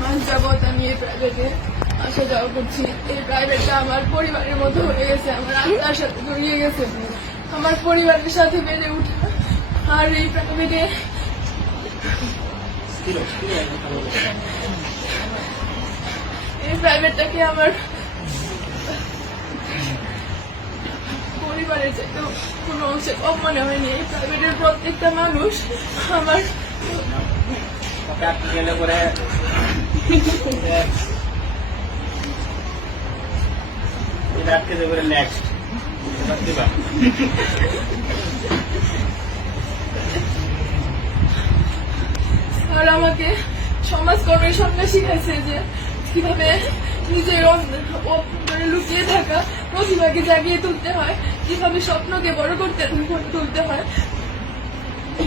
মাস যাবত আমি এই প্রাইভেটে আসা যাওয়া করছি। এই প্রাইভেটটা আমার পরিবারের মতো হয়ে গেছে, আমার আত্মার সাথে জড়িয়ে গেছে। আমার পরিবারের সাথে বেড়ে উঠা আর এই প্রাইভেটে এই প্রাইভেটটাকে আমার পরিবারের চাইতে কোনো অংশে কম মনে হয়নি। এই প্রাইভেটের প্রত্যেকটা মানুষ আমার চাকরি গেলে পরে এটা আমাকে সমাজকর্মের সামনে শিখাইছে যে কীভাবে নিজের লুকিয়ে থাকা প্রতিভাকে জাগিয়ে তুলতে হয়, কীভাবে স্বপ্নকে বড় করতে করে তুলতে হয়,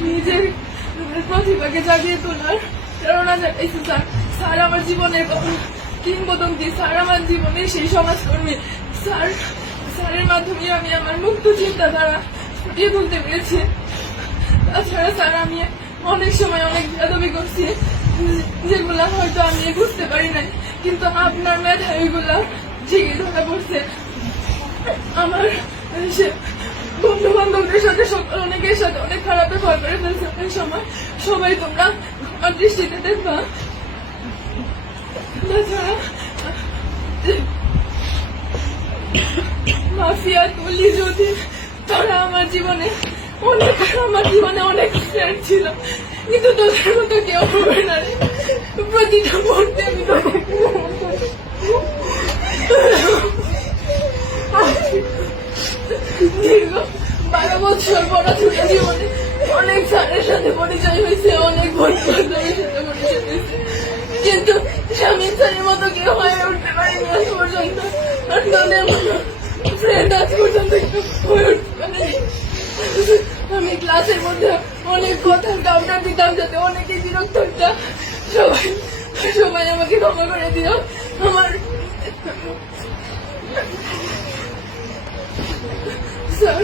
নিজের প্রতিভাকে জাগিয়ে তোলার প্রেরণা জাগাইছে স্যার স্যার আমার জীবনের কিংবদন্তি, স্যার আমার জীবনের সেই সমাজকর্মী। স্যার, স্যারের মাধ্যমে আমি আমার মুক্ত চিন্তাধারা ফুটিয়ে তুলতে পেরেছি। তাছাড়া স্যার, আমি অনেক সময় অনেক বেদবি করছি, যেগুলা হয়তো আমি বুঝতে পারি নাই, কিন্তু আপনার মেধা ওইগুলা ঠিকই ধরা পড়ছে। আমার সে বন্ধু বান্ধবদের সাথে অনেকের সাথে অনেক খারাপ ব্যবহার করে ফেলছে। সময় সবাই তোমরা দৃষ্টিতে দেখবা তাছাড়া মাফিয়া তুলি যদি তোরা আমার জীবনে, অনেক, আমার জীবনে অনেক ফ্রেন্ড ছিল। কিন্তু তোদের মতো কেউ হবে না রে। প্রতিটা মুহূর্তে আমি দীর্ঘ বারো বছর পড়াশোনা জীবনে। অনেক স্যারের সাথে পরিচয় হয়েছে, অনেক সাথে পরিচয় হয়েছে। কিন্তু স্যারের মতো কেউ হয়ে উঠতে পারিনি আজ পর্যন্ত। আর তোদের মতো ফ্রেন্ড আজ পর্যন্ত হয়ে উঠতে পারেনি। আমি ক্লাসের মধ্যে অনেক কথা কাউন্টার দিতাম যাতে অনেকে বিরক্ত হতাম সবাই সবাই আমাকে ক্ষমা করে দিও। আমার স্যার